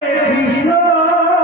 Krishna.